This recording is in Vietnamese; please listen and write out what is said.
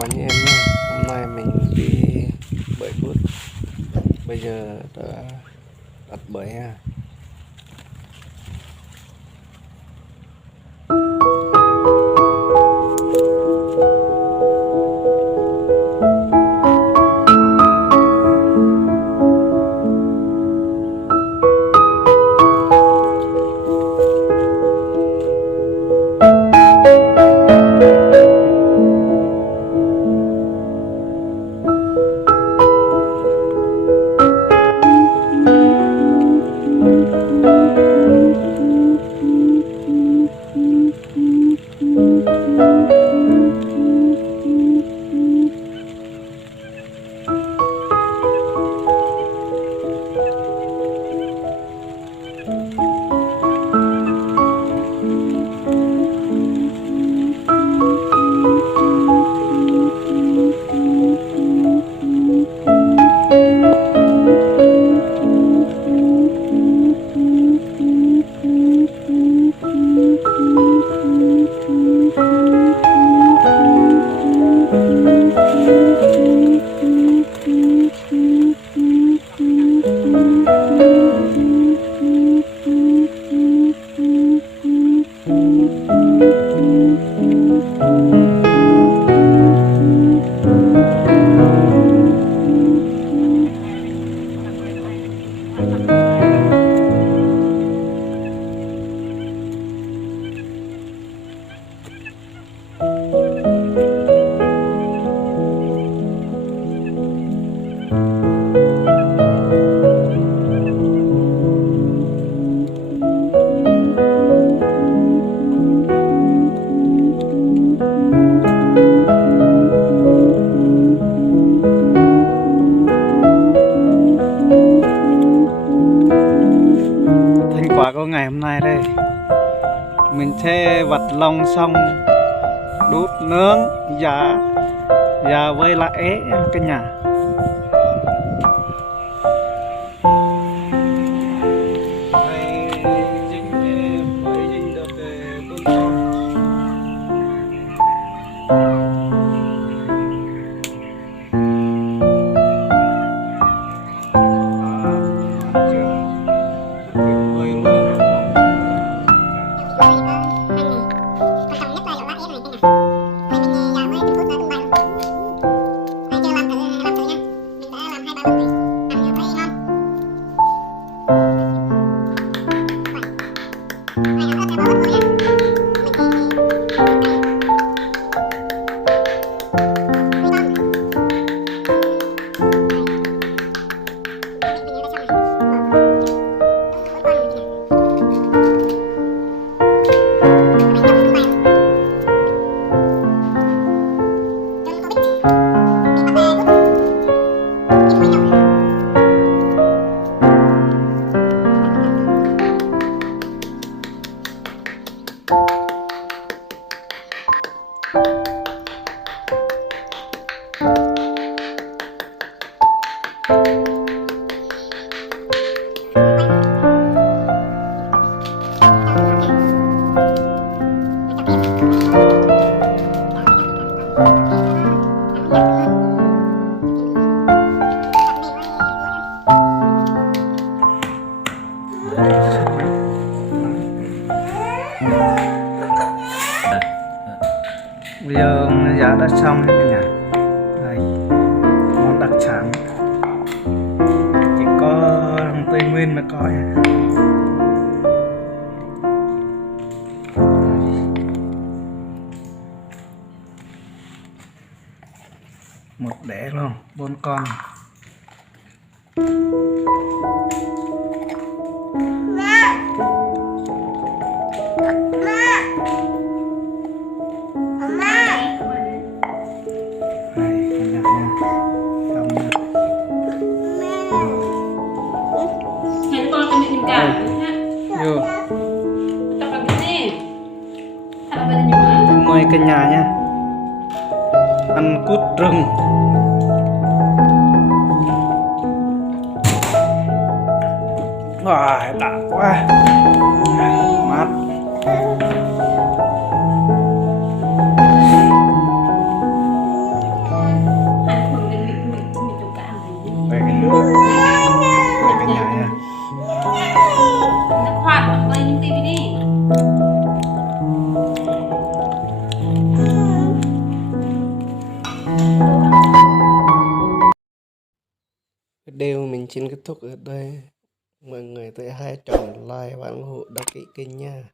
chào anh em nhé. Hôm nay mình đi bơi bước. Bây giờ đã đặt bơi ha. Thành quả của ngày hôm nay đây, mình sẽ vặt lòng xong đút nướng giá với lại cái nhà. Bây giờ giá đã xong hết cả nhà. Đây, món đặc sản chỉ có Tây Nguyên mới có nha. Một đẻ luôn, 4 con. Mời cả nhà nha ăn cút rừng. Wow, đã quá mát. Điều mình xin kết thúc ở đây. Mọi người thấy hay chọn like và ủng hộ đăng ký kênh nha.